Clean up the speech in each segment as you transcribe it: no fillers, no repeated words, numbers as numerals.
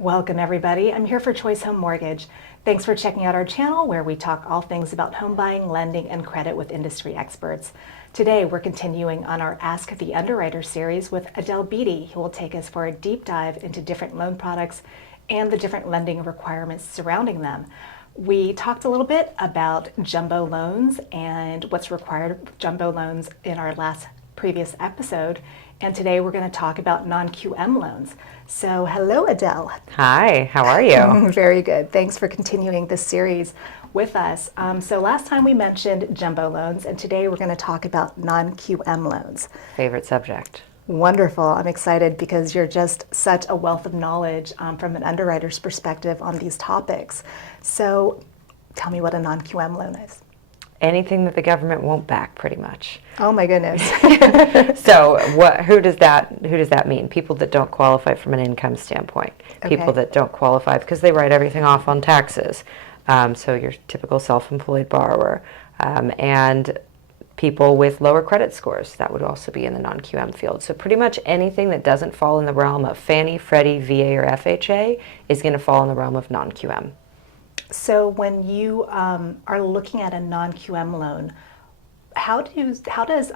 Welcome everybody. I'm here for Choice Home Mortgage. Thanks for checking out our channel where we talk all things about home buying, lending, and credit with industry experts. Today we're continuing on our Ask the Underwriter series with Adele Beatty, who will take us for a deep dive into different loan products and the different lending requirements surrounding them. We talked a little bit about jumbo loans and what's required with jumbo loans in our previous episode. And today we're going to talk about non-QM loans. So hello, Adele. Hi, how are you? Very good. Thanks for continuing this series with us. So last time we mentioned jumbo loans, and today we're going to talk about non-QM loans. Favorite subject. Wonderful. I'm excited because you're just such a wealth of knowledge from an underwriter's perspective on these topics. So tell me what a non-QM loan is. Anything that the government won't back, pretty much. Oh my goodness. So who does that mean? People that don't qualify from an income standpoint. Okay. People that don't qualify because they write everything off on taxes. So your typical self-employed borrower. And people with lower credit scores, that would also be in the non-QM field. So pretty much anything that doesn't fall in the realm of Fannie, Freddie, VA, or FHA is going to fall in the realm of non-QM. So when you are looking at a non-QM loan, how does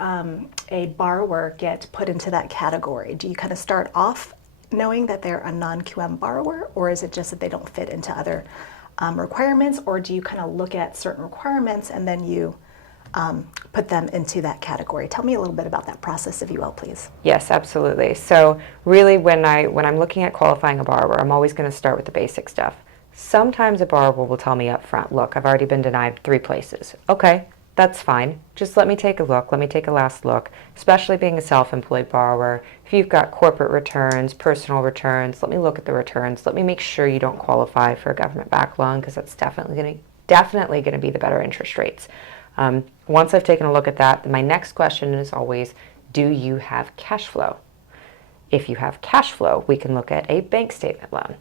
a borrower get put into that category? Do you kind of start off knowing that they're a non-QM borrower, or is it just that they don't fit into other requirements, or do you kind of look at certain requirements and then you put them into that category? Tell me a little bit about that process, if you will, please. Yes, absolutely. So really when I'm looking at qualifying a borrower, I'm always going to start with the basic stuff. Sometimes a borrower will tell me up front, look, I've already been denied 3 places. Okay, that's fine. Just let me take a look. Let me take a last look, especially being a self-employed borrower. If you've got corporate returns, personal returns, let me look at the returns. Let me make sure you don't qualify for a government-backed loan because that's definitely going to be the better interest rates. Once I've taken a look at that, my next question is always, do you have cash flow? If you have cash flow, we can look at a bank statement loan.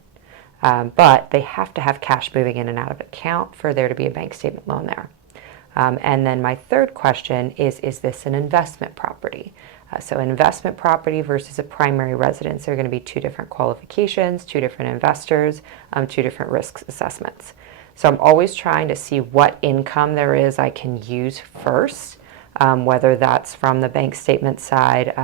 But they have to have cash moving in and out of account for there to be a bank statement loan there. And then my third question is this an investment property? So investment property versus a primary residence are going to be 2 different qualifications, 2 different investors, 2 different risk assessments. So I'm always trying to see what income there is I can use first, whether that's from the bank statement side,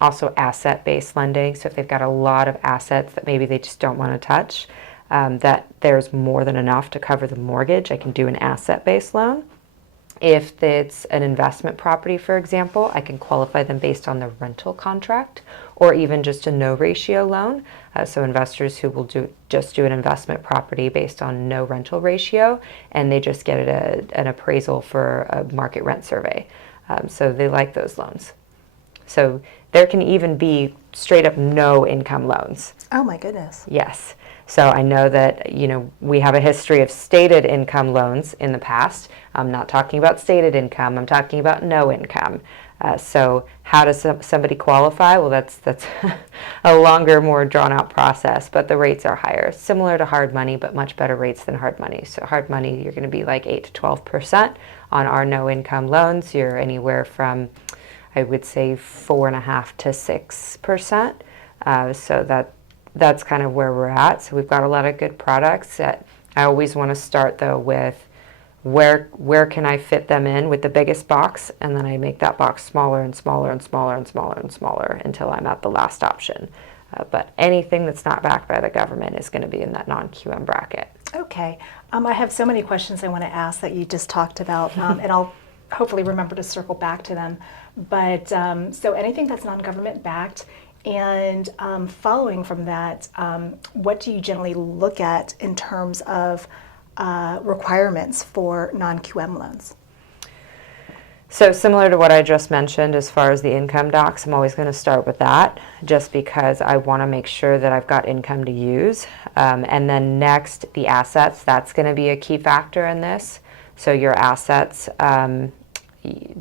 also asset-based lending. So if they've got a lot of assets that maybe they just don't want to touch, that there's more than enough to cover the mortgage, I can do an asset-based loan. If it's an investment property, for example, I can qualify them based on the rental contract or even just a no ratio loan. So investors who will just do an investment property based on no rental ratio, and they just get an appraisal for a market rent survey. So they like those loans. So there can even be straight up no income loans. Oh my goodness. Yes. So I know that, we have a history of stated income loans in the past. I'm not talking about stated income. I'm talking about no income. So how does somebody qualify? Well, that's a longer, more drawn out process, but the rates are higher, similar to hard money, but much better rates than hard money. So hard money, you're going to be like 8 to 12%. On our no income loans, you're anywhere from, I would say, 4.5% to 6%. So that's kind of where we're at. So we've got a lot of good products. I always want to start though with where can I fit them in with the biggest box, and then I make that box smaller and smaller and smaller and smaller and smaller until I'm at the last option. But anything that's not backed by the government is going to be in that non-QM bracket. Okay. I have so many questions I want to ask that you just talked about, and I'll hopefully remember to circle back to them. But so anything that's non-government backed, and following from that, what do you generally look at in terms of requirements for non-QM loans? So similar to what I just mentioned as far as the income docs, I'm always going to start with that just because I want to make sure that I've got income to use. And then next, the assets, that's going to be a key factor in this. So your assets,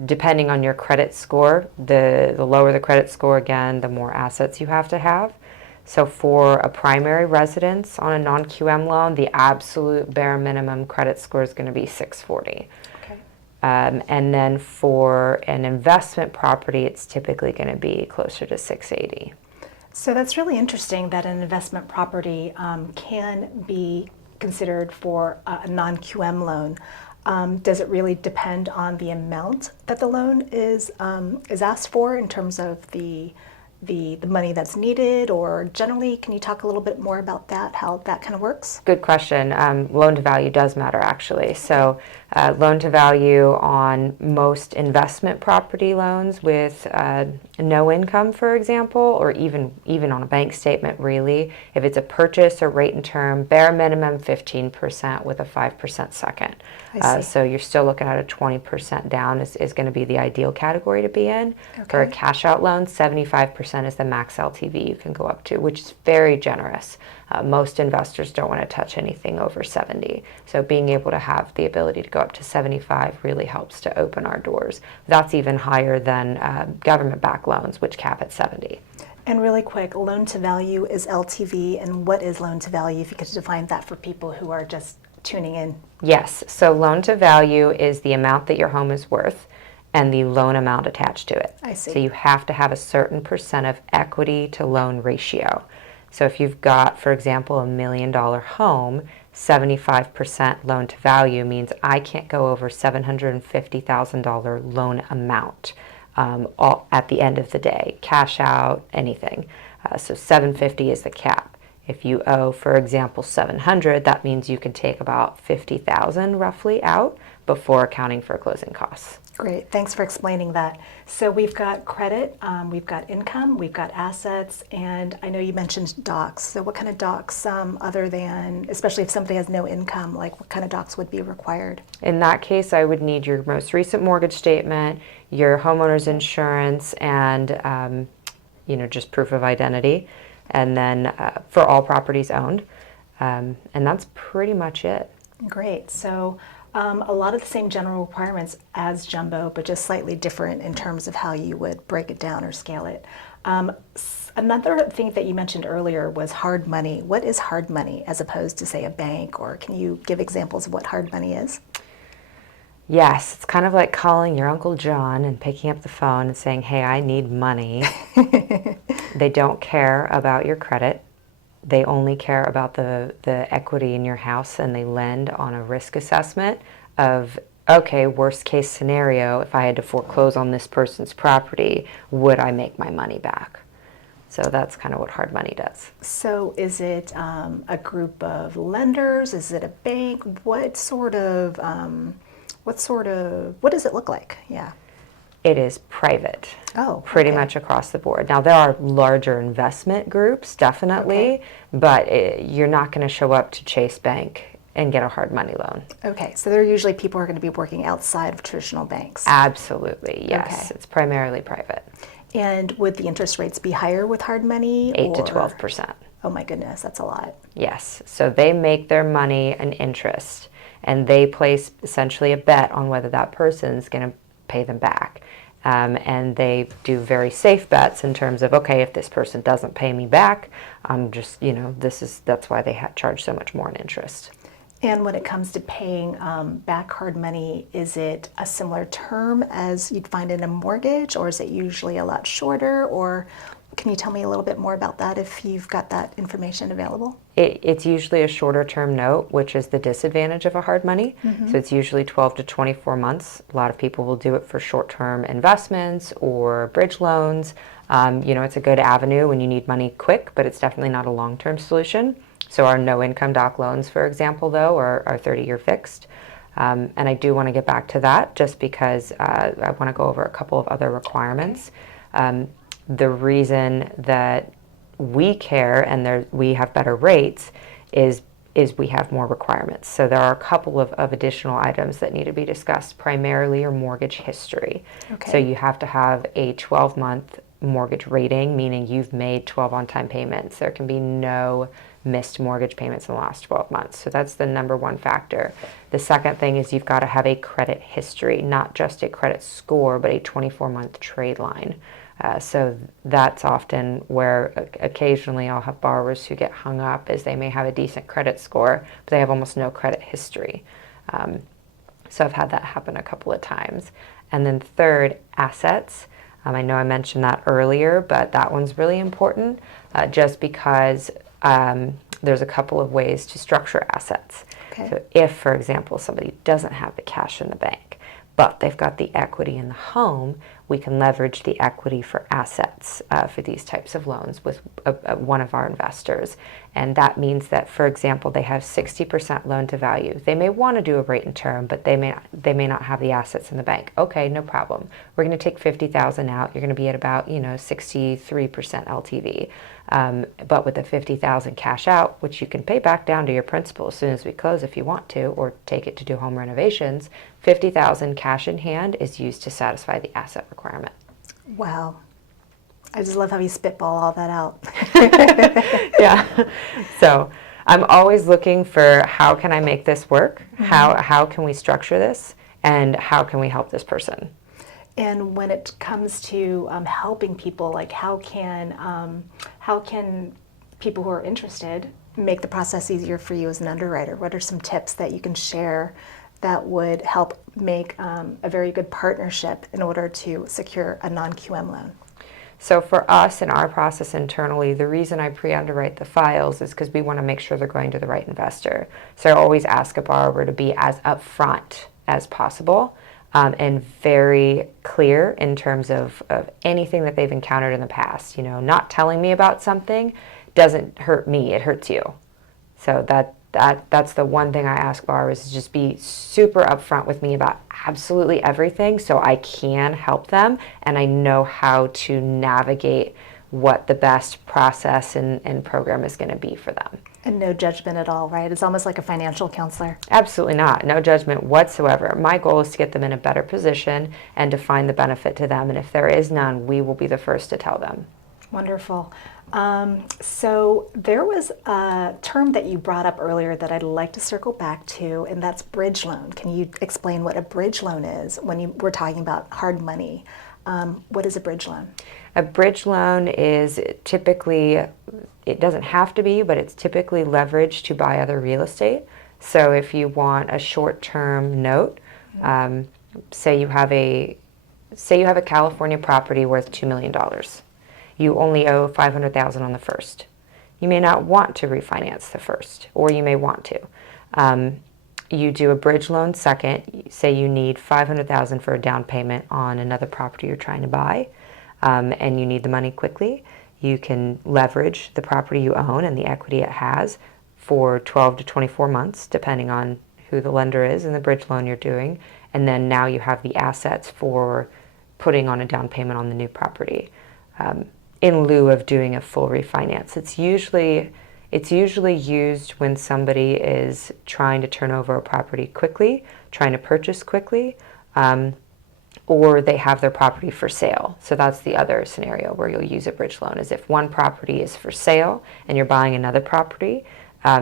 depending on your credit score, the lower the credit score, again, the more assets you have to have. So for a primary residence on a non-QM loan, the absolute bare minimum credit score is going to be 640. Okay. And then for an investment property, it's typically going to be closer to 680. So that's really interesting that an investment property can be considered for a non-QM loan. Does it really depend on the amount that the loan is asked for in terms of the money that's needed, or generally, can you talk a little bit more about that, how that kind of works? Good question. Loan to value does matter, actually. So loan to value on most investment property loans with no income, for example, or even on a bank statement, really, if it's a purchase or rate and term, bare minimum 15% with a 5% second. I see. So you're still looking at a 20% down is going to be the ideal category to be in. For a Okay. cash out loan, 75% is the max LTV you can go up to, which is very generous. Most investors don't want to touch anything over 70. So being able to have the ability to go up to 75 really helps to open our doors. That's even higher than government-backed loans, which cap at 70. And really quick, loan to value is LTV, and what is loan to value, if you could define that for people who are just tuning in? Yes, so loan to value is the amount that your home is worth and the loan amount attached to it. I see. So you have to have a certain percent of equity to loan ratio. So if you've got, for example, $1 million home, 75% loan to value means I can't go over $750,000 loan amount all, at the end of the day, cash out, anything. So 750 is the cap. If you owe, for example, 700, that means you can take about 50,000 roughly out before accounting for closing costs. Great, thanks for explaining that. So we've got credit, we've got income, we've got assets, and I know you mentioned docs. So what kind of docs, other than, especially if somebody has no income, like what kind of docs would be required? In that case, I would need your most recent mortgage statement, your homeowner's insurance, and just proof of identity, and then for all properties owned, and that's pretty much it. Great. So a lot of the same general requirements as jumbo, but just slightly different in terms of how you would break it down or scale it. Another thing that you mentioned earlier was hard money. What is hard money as opposed to, say, a bank, or can you give examples of what hard money is? Yes, it's kind of like calling your Uncle John and picking up the phone and saying, hey, I need money. They don't care about your credit. They only care about the equity in your house, and they lend on a risk assessment of, okay, worst case scenario, if I had to foreclose on this person's property, would I make my money back? So that's kind of what hard money does. So is it a group of lenders? Is it a bank? What does it look like? Yeah. It is private. Oh, pretty okay. much across the board. Now, there are larger investment groups, definitely, Okay. but you're not going to show up to Chase Bank and get a hard money loan. Okay, so they're usually people who are going to be working outside of traditional banks. Absolutely, yes. Okay. It's primarily private. And would the interest rates be higher with hard money? 8 to 12%. Oh my goodness, that's a lot. Yes. So they make their money an interest, and they place essentially a bet on whether that person's going to pay them back. And they do very safe bets in terms of, okay, if this person doesn't pay me back, I'm just, that's why they charge so much more in interest. And when it comes to paying back hard money, is it a similar term as you'd find in a mortgage, or is it usually a lot shorter? Or can you tell me a little bit more about that if you've got that information available? It's usually a shorter term note, which is the disadvantage of a hard money. Mm-hmm. So it's usually 12 to 24 months. A lot of people will do it for short term investments or bridge loans. It's a good avenue when you need money quick, but it's definitely not a long term solution. So our no income doc loans, for example, though, are 30-year fixed. And I do want to get back to that just because I want to go over a couple of other requirements. The reason that we care and we have better rates is we have more requirements. So there are a couple of additional items that need to be discussed, primarily your mortgage history. Okay. So you have to have a 12-month mortgage rating, meaning you've made 12 on-time payments. There can be no missed mortgage payments in the last 12 months. So that's the number one factor. The second thing is you've got to have a credit history, not just a credit score, but a 24-month trade line. So that's often where occasionally I'll have borrowers who get hung up, is they may have a decent credit score, but they have almost no credit history. So I've had that happen a couple of times. And then third, assets. I know I mentioned that earlier, but that one's really important just because there's a couple of ways to structure assets. Okay. So if, for example, somebody doesn't have the cash in the bank, but they've got the equity in the home, we can leverage the equity for assets for these types of loans with one of our investors. And that means that, for example, they have 60% loan to value. They may want to do a rate and term, but they may not have the assets in the bank. Okay, no problem. We're going to take $50,000 out. You're going to be at about 63% LTV. But with the $50,000 cash out, which you can pay back down to your principal as soon as we close if you want to, or take it to do home renovations, $50,000 cash in hand is used to satisfy the asset requirement. Wow. I just love how you spitball all that out. Yeah. So I'm always looking for how can I make this work? How can we structure this? And how can we help this person? And when it comes to helping people, like how can people who are interested make the process easier for you as an underwriter? What are some tips that you can share that would help make a very good partnership in order to secure a non-QM loan? So for us in our process internally, the reason I pre-underwrite the files is because we want to make sure they're going to the right investor. So I always ask a borrower to be as upfront as possible and very clear in terms of anything that they've encountered in the past. Not telling me about something doesn't hurt me, it hurts you. So that's the one thing I ask borrowers is just be super upfront with me about absolutely everything so I can help them and I know how to navigate what the best process and program is going to be for them. And no judgment at all, right? It's almost like a financial counselor. Absolutely not. No judgment whatsoever. My goal is to get them in a better position and to find the benefit to them. And if there is none, we will be the first to tell them. Wonderful. So there was a term that you brought up earlier that I'd like to circle back to, and that's bridge loan. Can you explain what a bridge loan is when we're talking about hard money? What is a bridge loan? A bridge loan is typically, it doesn't have to be, but it's typically leveraged to buy other real estate. So if you want a short-term note, say you have a California property worth $2 million. You only owe $500,000 on the first. You may not want to refinance the first, or you may want to. You do a bridge loan second. Say you need $500,000 for a down payment on another property you're trying to buy, and you need the money quickly. You can leverage the property you own and the equity it has for 12 to 24 months, depending on who the lender is and the bridge loan you're doing. And then now you have the assets for putting on a down payment on the new property. In lieu of doing a full refinance. It's usually used when somebody is trying to turn over a property quickly, trying to purchase quickly, or they have their property for sale. So that's the other scenario where you'll use a bridge loan, is if one property is for sale and you're buying another property,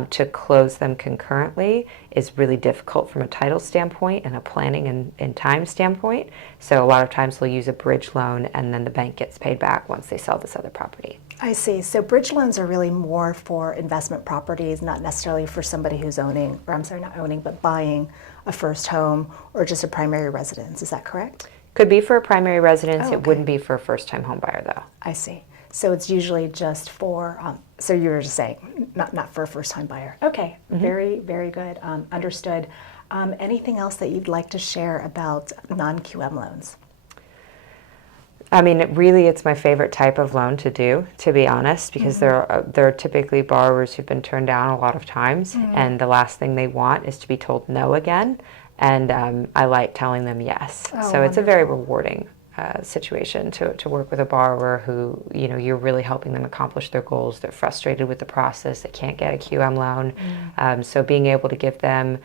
to close them concurrently is really difficult from a title standpoint and a planning and time standpoint. So a lot of times they'll use a bridge loan and then the bank gets paid back once they sell this other property. I see. So bridge loans are really more for investment properties, not necessarily for somebody who's owning, or I'm sorry, not owning, but buying a first home or just a primary residence. Is that correct? Could be for a primary residence. Okay. It wouldn't be for a first-time home buyer, though. I see. So it's usually just for, so you were just saying, not for a first-time buyer. Okay, very, very good. Understood. Anything else that you'd like to share about non-QM loans? I mean, it's my favorite type of loan to do, to be honest, because there are typically borrowers who've been turned down a lot of times, and the last thing they want is to be told no again. And I like telling them yes. Oh, so wonderful. It's a very rewarding situation to work with a borrower who, you're really helping them accomplish their goals. They're frustrated with the process. They can't get a QM loan. So being able to get them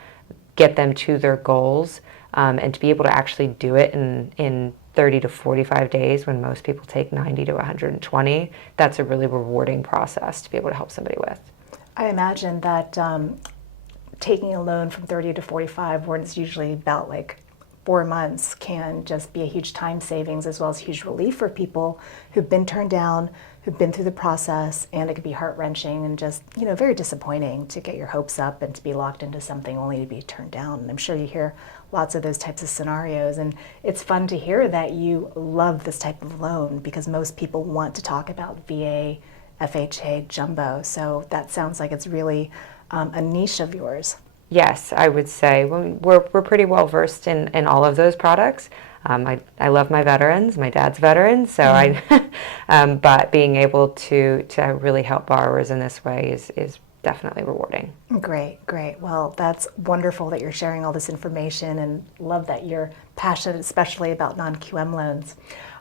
to their goals and to be able to actually do it in 30 to 45 days when most people take 90 to 120, that's a really rewarding process to be able to help somebody with. I imagine that taking a loan from 30 to 45, when it's usually about like 4 months can just be a huge time savings as well as huge relief for people who've been turned down, who've been through the process, and it could be heart-wrenching and just, very disappointing to get your hopes up and to be locked into something only to be turned down. And I'm sure you hear lots of those types of scenarios, and it's fun to hear that you love this type of loan because most people want to talk about VA, FHA, jumbo, so that sounds like it's really a niche of yours. Yes, I would say we're pretty well versed in all of those products. I love my veterans. My dad's veteran, so but being able to really help borrowers in this way is definitely rewarding. Great, great. Well, that's wonderful that you're sharing all this information, and love that you're passionate, especially about non-QM loans.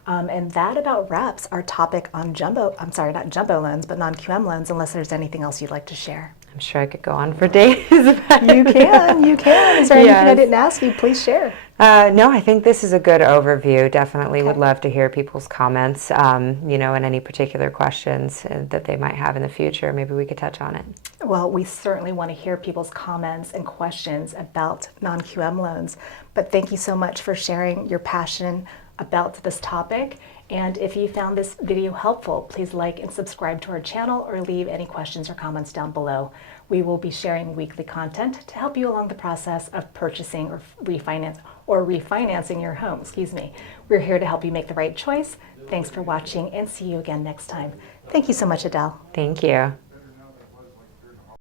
And that about wraps our topic on not jumbo loans, but non-QM loans, unless there's anything else you'd like to share. I'm sure I could go on for days. You can. Is there anything I didn't ask you? Please share. No, I think this is a good overview. Definitely would love to hear people's comments, and any particular questions that they might have in the future. Maybe we could touch on it. Well, we certainly want to hear people's comments and questions about non-QM loans. But thank you so much for sharing your passion about this topic. And if you found this video helpful, please like and subscribe to our channel or leave any questions or comments down below. We will be sharing weekly content to help you along the process of purchasing or refinancing your home. We're here to help you make the right choice. Thanks for watching, and see you again next time. Thank you so much, Adele. Thank you.